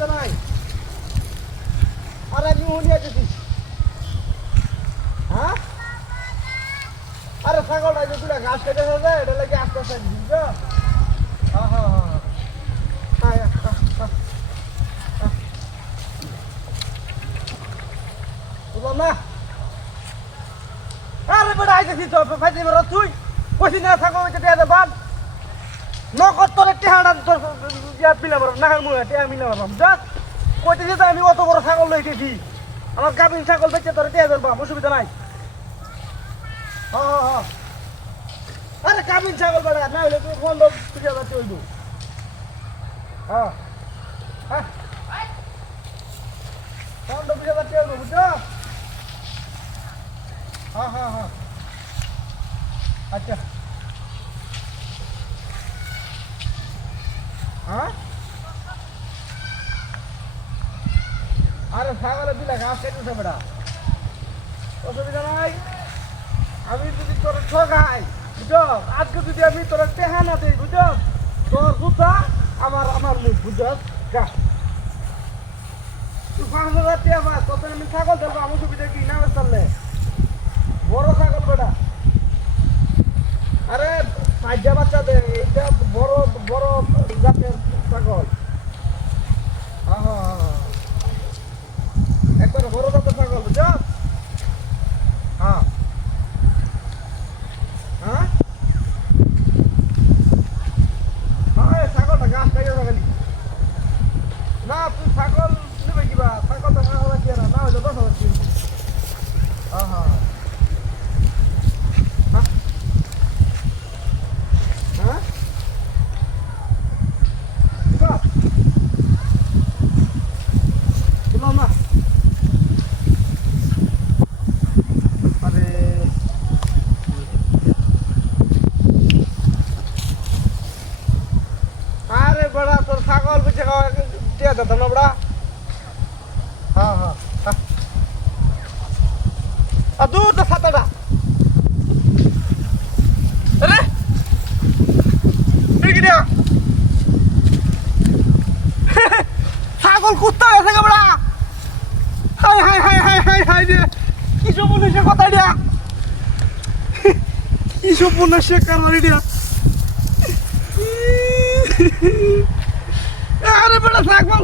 অসুবিধা নাই। আরে আমি উনি আছি। হ্যাঁ আরে ছাগলটা যে দুটা ঘাস কেটে যায় এটা লাগে আস্তে আস্তে বুঝছো। হ্যাঁ হ্যাঁ হ্যাঁ বুঝলাম না। আরে বেটা আইতেছি তো ফাইতে বেরো তুই কইছি না ছাগল কেটে বাদ নগদ তোর টেহাটা তোর ইয়া পিলাম নাহার মুখে টেহা মিলাম বুঝছ। কইতেছি তো আমি অত বড় ছাগল লইতেছি আমার গাভিন ছাগল বেচে তোর টেহা ধরবাম অসুবিধা নাই। হ্যাঁ হ্যাঁ আরে গাভিন ছাগল বেটা না হইলে তুই ফোন ধর তুই আবার চলবো। হ্যাঁ হ্যাঁ ফোন ধর তুই আবার চলবো বুঝছ। হ্যাঁ হ্যাঁ হ্যাঁ আচ্ছা হ্যাঁ আরে ছাগলের দিলে ঘাস খেতেছে বেটা অসুবিধা নাই। আমি যদি তোর ঠকাই বুঝছ আজকে যদি আমি তোর টেহা না দিই বুঝছ তোর জুতা আমার আমার মুখ বুঝছ গা তুই 5,000 টেহা পাস তোর আমি ছাগল ধরবো আমার সুবিধা কি না চললে বড় ছাগল বেটা। আরে সাইজা বাচ্চা দে এটা বড় বড় জাতের ছাগল। হ্যাঁ হ্যাঁ হ্যাঁ একবার বড় জাতের ছাগল বুঝছ। হ্যাঁ হ্যাঁ হ্যাঁ ছাগলটা গাছ খাইয়া খালি না তুই ছাগল নেবে কিবা ছাগলটা 5,000 টাকা না হইলে 10,000 টাকা। হ্যাঁ হ্যাঁ হ্যাঁ বুঝলাম না। আরে আরে বড়া তোর ছাগল বেঁচে খাওয়া দিয়ে দিতাম না বড়া। হ্যাঁ হ্যাঁ আর দূর তো ছাতাটা আরে ছাগল কুত্তা গেছে গে বড়া। High high high high high high রে কি সব বলেছে কথা দিয়া কি সব বলেছে কারণ দিয়া আরে বেটা থাকবো